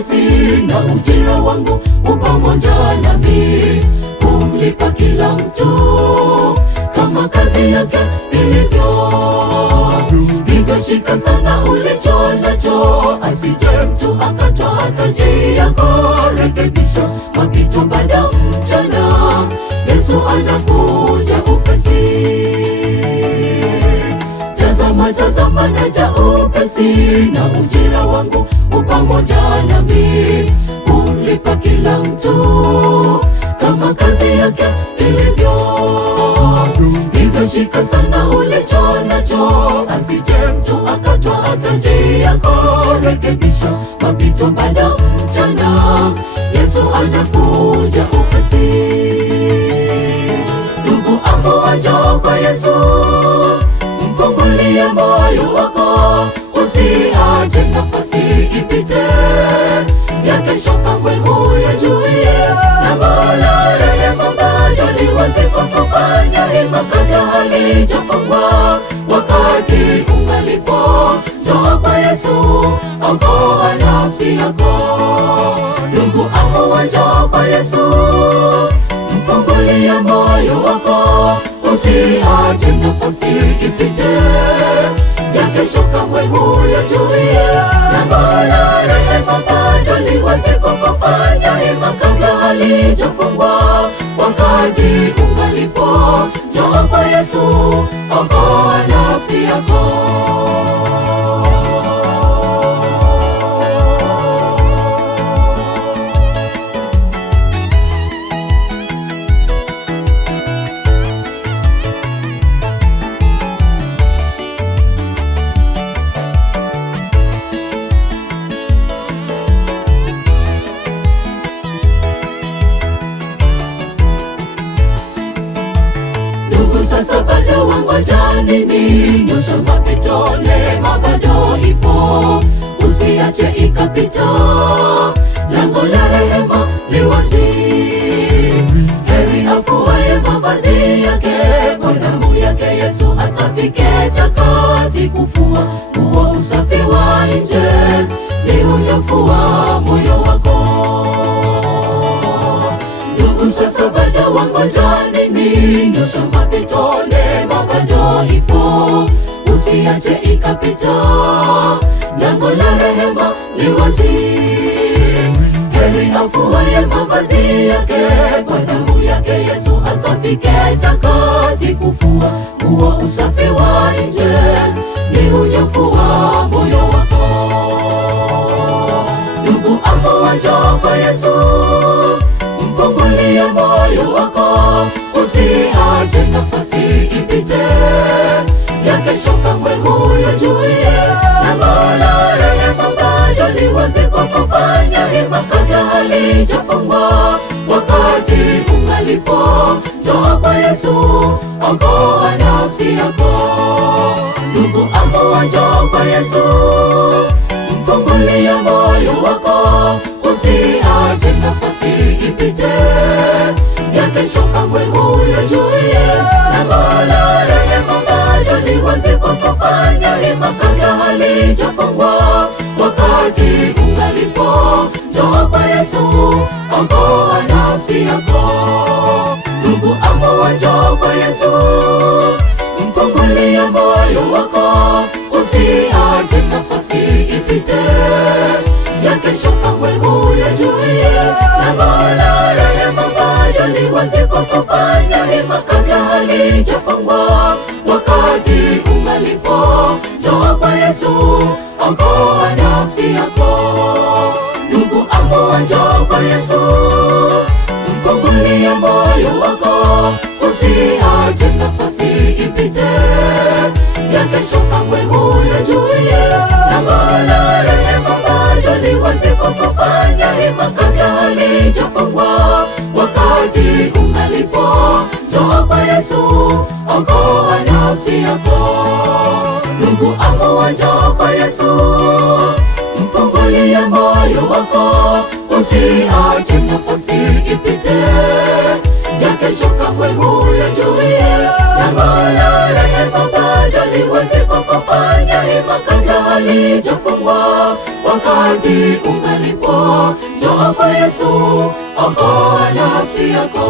upesi, na ujira wangu upamoja nami, kumlipa kila mtu kama kazi yake ilivyo. Hivyo shika sana ulicho nacho, asije mtu akatwaa taji yako. Rekebisha mapito baada mchana, Yesu anakuja upesi. Tazama, tazama naja upesi, na ujira wangu upamoja nami, kumlipa kila mtu kama kazi yake ilivyo. Hivyo shika sana ulicho nacho, asije mtu akatwaa taji yako. Rekebisha mapito baada mchana, Yesu anakuja upesi. Ndugu, amua njoo kwa Yesu, mfungulie moyo wako, usiache nafasi ipite ya kesho, kamwe huyajui. Lango la rehema bado li wazi kwako, fanya hima kabla halijafungwa. Wakati ungalipo, njoo kwa Yesu, okoa nafsi yako. Ndugu, amua njoo kwa Yesu, mfungulie moyo wako, usiache nafasi ipite ya kesho, kamwe huyajui. Lango la rehema bado li wazi kwako, fanya hima kabla halijafungwa. Wakati ungalipo, njoo kwa Yesu, okoa nafsi yako. Sasa bado wangoja nini? Nyosha mapito, neema bado ipo, usiache ikapita. Lango la rehema li wazi, heri afuaye mavazi yake, kwa damu yake Yesu asafike. Takasi kufua nguo, usafi wa nje ni unyofu wa moyo wako. Ndugu, sasa bado wangoja nini? Nyosha mapito, neema bado ipo, usiache ikapita. Lango la rehema li wazi, heri afuaye mavazi yake, kwa damu yake Yesu asafike. Takasi kufua nguo, usafi wa nje ni unyofu wa moyo wako. Ndugu, amua njoo kwa Yesu, mfungulie moyo wako, usiache nafasi ipite ya kesho, kamwe huyajui. Lango la rehema bado li wazi kwako, fanya hima kabla halijafungwa. Wakati ungalipo, njoo kwa Yesu, okoa nafsi yako. Ndugu, amua njoo kwa Yesu, mfungulie moyo wako, usiache nafasi ipite ya kesho, kamwe huyajui. Lango la rehema bado li wazi kwako, fanya hima kabla halijafungwa. Wakati ungalipo, njoo kwa Yesu, okoa nafsi yako. Ndugu, amua njoo kwa Yesu, mfungulie moyo wako, usiache nafasi ipite ya kesho, kamwe huyajui. Lango la rehema bado li wazi kwako, fanya hima kabla halijafungwa. Wakati ungalipo, njoo kwa Yesu, okoa nafsi yako. Ndugu, amua njoo kwa Yesu, mfungulie moyo wako, usiache nafasi ipite ya kesho, kamwe huyajui. Lango la rehema bado li wazi kwako, fanya hima kabla halijafungwa. Wakati ungalipo, njoo kwa Yesu, okoa nafsi yako. Ndugu, amua njoo kwa Yesu, mfungulie moyo wako, usiache nafasi ipite ya kesho, kamwe huyajui. Lango la rehema bado li wazi kwako, fanya hima kabla halijafungwa. wakati ungalipo. Njoo kwa Yesu, okoa nafsi yako.